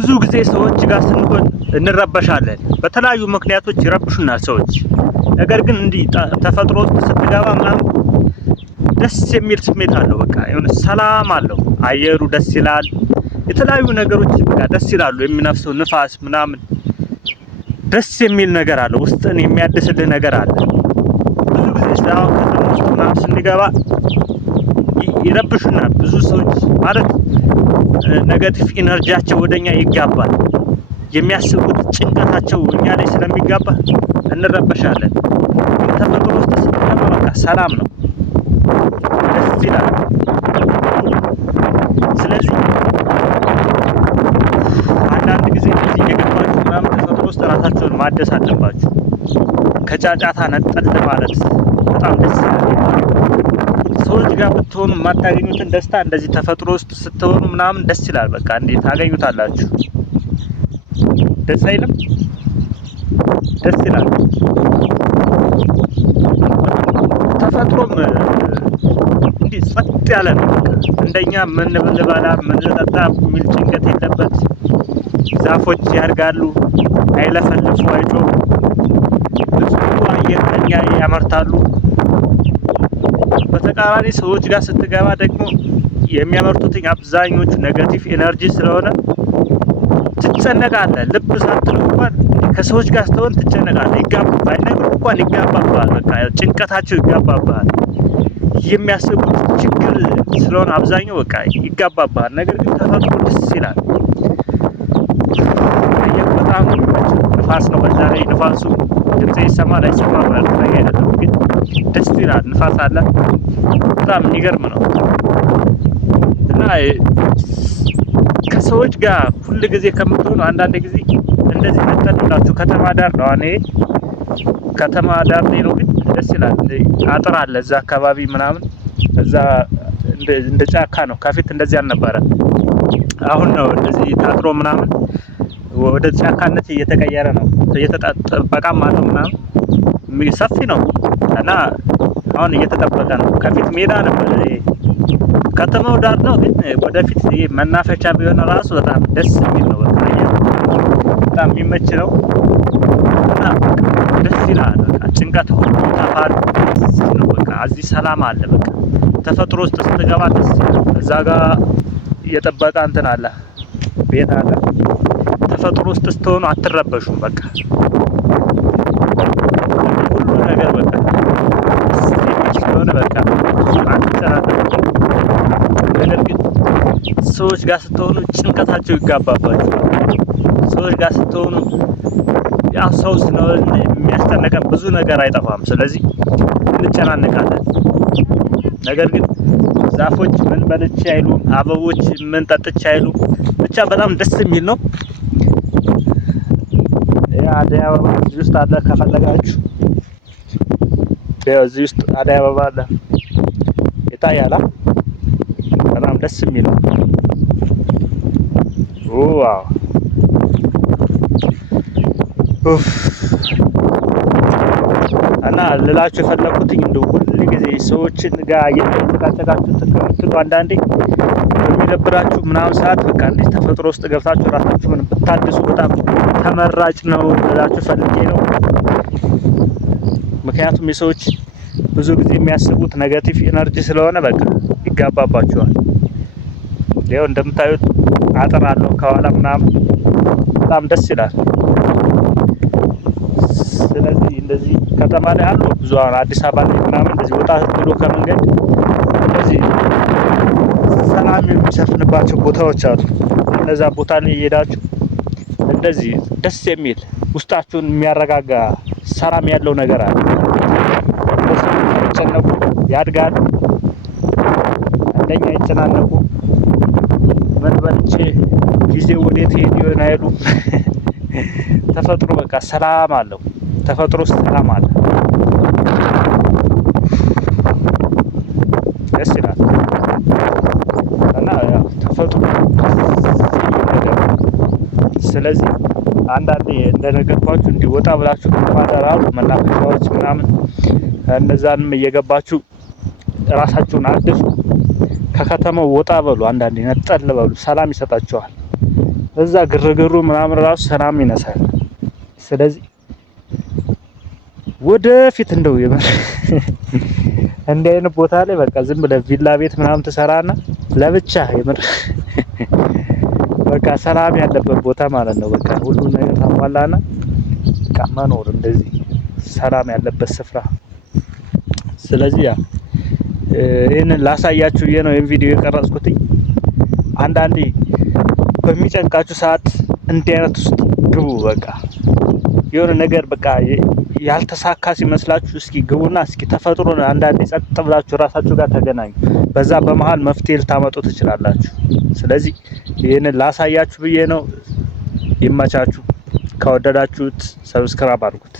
ብዙ ጊዜ ሰዎች ጋር ስንሆን እንረበሻለን። በተለያዩ ምክንያቶች ይረብሹናል ሰዎች። ነገር ግን እንዲህ ተፈጥሮ ውስጥ ስትገባ ምናምን ደስ የሚል ስሜት አለው። በቃ የሆነ ሰላም አለው። አየሩ ደስ ይላል። የተለያዩ ነገሮች በቃ ደስ ይላሉ። የሚነፍሰው ንፋስ ምናምን ደስ የሚል ነገር አለው። ውስጥን የሚያድስልህ ነገር አለ። ብዙ ጊዜ ሳው ከተማ ውስጥ ምናምን ስንገባ ይረብሹናል ብዙ ሰዎች ማለት ኔጌቲቭ ኢነርጂያቸው ወደኛ ይጋባል። የሚያስቡት ጭንቀታቸው እኛ ላይ ስለሚጋባ እንረበሻለን። ተፈጥሮ ውስጥ ስትገባ በቃ ሰላም ነው፣ ደስ ይላል። ስለዚህ አንዳንድ ጊዜ እዚህ እየገባችሁ ምናምን ተፈጥሮ ውስጥ ራሳችሁን ማደስ አለባችሁ። ከጫጫታ ነጠል ማለት በጣም ደስ ይላል። ሰዎች ጋር ብትሆኑ የማታገኙትን ደስታ እንደዚህ ተፈጥሮ ውስጥ ስትሆኑ ምናምን ደስ ይላል። በቃ እንዴት ታገኙታላችሁ? ደስ አይልም? ደስ ይላል። ተፈጥሮም እንዲህ ጸጥ ያለ ነው። እንደኛ ምን ብንበላ ምን ልጠጣ የሚል ጭንቀት የለበት። ዛፎች ያድጋሉ፣ አይለፈልፉ፣ አይጮሁ፣ ንጹህ አየር ለኛ ያመርታሉ። በተቃራኒ ሰዎች ጋር ስትገባ ደግሞ የሚያመርቱት አብዛኞቹ ኔጌቲቭ ኤነርጂ ስለሆነ ትጨነቃለህ። ልብ ሳትል እንኳን ከሰዎች ጋር ስትሆን ትጨነቃለህ። ባይነግሩህ እንኳን ይጋባባል። በቃ ጭንቀታቸው ይጋባባል። የሚያስቡት ችግር ስለሆነ አብዛኛው በቃ ይጋባባል። ነገር ግን ተፈጥሮ ደስ ይላል። አየር በጣም ንፋስ ነው። በዛ ላይ ንፋሱ ድምጽ ይሰማል አይሰማም ማለት ነው አይደለም፣ ግን ደስ ይላል። ንፋስ አለ። በጣም የሚገርም ነው። እና ከሰዎች ጋር ሁሉ ጊዜ ከምትሆኑ አንዳንድ ጊዜ እንደዚህ መጠጥላችሁ ከተማ ዳር ነው። እኔ ከተማ ዳር ነው፣ ግን ደስ ይላል። አጥር አለ እዛ አካባቢ ምናምን፣ እዛ እንደ ጫካ ነው። ከፊት እንደዚህ አልነበረ። አሁን ነው እንደዚህ ታጥሮ ምናምን ወደ ጫካነት እየተቀየረ ነው። እየተጠበቀም አለው ምናምን ሰፊ ነው እና አሁን እየተጠበቀ ነው። ከፊት ሜዳ ነበር። ከተማው ዳር ነው፣ ግን ወደፊት መናፈሻ ቢሆን ራሱ በጣም ደስ የሚል ነው። በቃ በጣም የሚመች ነው እና ደስ ይላል። በቃ ጭንቀት ሁሉ ተፋል ነው። በቃ እዚህ ሰላም አለ። በቃ ተፈጥሮ ውስጥ ስትገባ ደስ ይላል። እዛ ጋር እየጠበቀ እንትን አለ፣ ቤት አለ። ተፈጥሮ ውስጥ ስትሆኑ አትረበሹም። በቃ ሁሉ ነገር በቃ ስለሆነ በቃ አትጨናነቁም። ነገር ግን ሰዎች ጋር ስትሆኑ ጭንቀታቸው ይጋባባቸዋል። ሰዎች ጋር ስትሆኑ ያው ሰው ስለሆነ የሚያስጨንቀን ብዙ ነገር አይጠፋም። ስለዚህ እንጨናነቃለን። ነገር ግን ዛፎች ምን በልቼ አይሉም፣ አበቦች ምን ጠጥቼ አይሉም። ብቻ በጣም ደስ የሚል ነው። አደይ አበባ እዚህ ውስጥ አለ። ከፈለጋችሁ እዚህ ውስጥ አደይ አበባ አለ፣ ይታያል። በጣም ደስ የሚል ነው። ዋው! እና ልላችሁ የፈለኩት እንደው ሁሉ ጊዜ ሰዎችን ጋር እየተጨቃጨቃችሁ ተከታተሉ። አንዳንዴ በሚደብራችሁ ምናምን ሰዓት በቃ እንዴ ተፈጥሮ ውስጥ ገብታችሁ ራሳችሁን ብታድሱ በጣም ተመራጭ ነው ልላችሁ ፈልጌ ነው። ምክንያቱም የሰዎች ብዙ ጊዜ የሚያስቡት ኔጌቲቭ ኢነርጂ ስለሆነ በቃ ይጋባባቸዋል። ይኸው እንደምታዩት አጥር አለው ከኋላ ምናምን በጣም ደስ ይላል። ስለዚህ እንደዚህ ከተማ ላይ አሉ ብዙ አዲስ አበባ ላይ ምናምን እንደዚህ ወጣ ብሎ ከመንገድ እንደዚህ ሰላም የሚሰፍንባቸው ቦታዎች አሉ። እነዛ ቦታ ላይ እየሄዳችሁ እንደዚህ ደስ የሚል ውስጣችሁን የሚያረጋጋ ሰላም ያለው ነገር አለ። ይጨነቁ ያድጋሉ፣ እንደኛ ይጨናነቁ ምን በልቼ ጊዜው ወዴት ሄድ ይሆን አይሉ። ተፈጥሮ በቃ ሰላም አለው። ተፈጥሮ ሰላም አለ። ደስ ይላል እና ተፈጥሮ ስለዚህ አንዳንዴ እንደነገርኳችሁ እንዲወጣ ብላችሁ ከተማዳራው መናፈሻዎች ምናምን እነዛንም እየገባችሁ ራሳችሁን አድሱ። ከከተማው ወጣ በሉ፣ አንዳንዴ ነጠል በሉ፣ ሰላም ይሰጣችኋል። እዛ ግርግሩ ምናምን ራሱ ሰላም ይነሳል። ስለዚህ ወደፊት እንደው እንዲህ አይነት ቦታ ላይ በቃ ዝም ብለህ ቪላ ቤት ምናምን ትሰራና ለብቻ የምር በቃ ሰላም ያለበት ቦታ ማለት ነው። በቃ ሁሉ ነገር ታሟላና በቃ መኖር እንደዚህ ሰላም ያለበት ስፍራ። ስለዚህ ያ ይሄንን ላሳያችሁ ብዬ ነው ይሄን ቪዲዮ የቀረጽኩት። አንዳንዴ በሚጨንቃችሁ ሰዓት እንዲህ አይነት ውስጥ ግቡ። በቃ የሆነ ነገር በቃ ያልተሳካ ሲመስላችሁ እስኪ ግቡና እስኪ ተፈጥሮን አንዳንዴ ጸጥ ብላችሁ ራሳችሁ ጋር ተገናኙ። በዛ በመሃል መፍትሄ ልታመጡ ትችላላችሁ። ስለዚህ ይሄንን ላሳያችሁ ብዬ ነው። ይመቻችሁ። ከወደዳችሁት ሰብስክራይብ አድርጉት።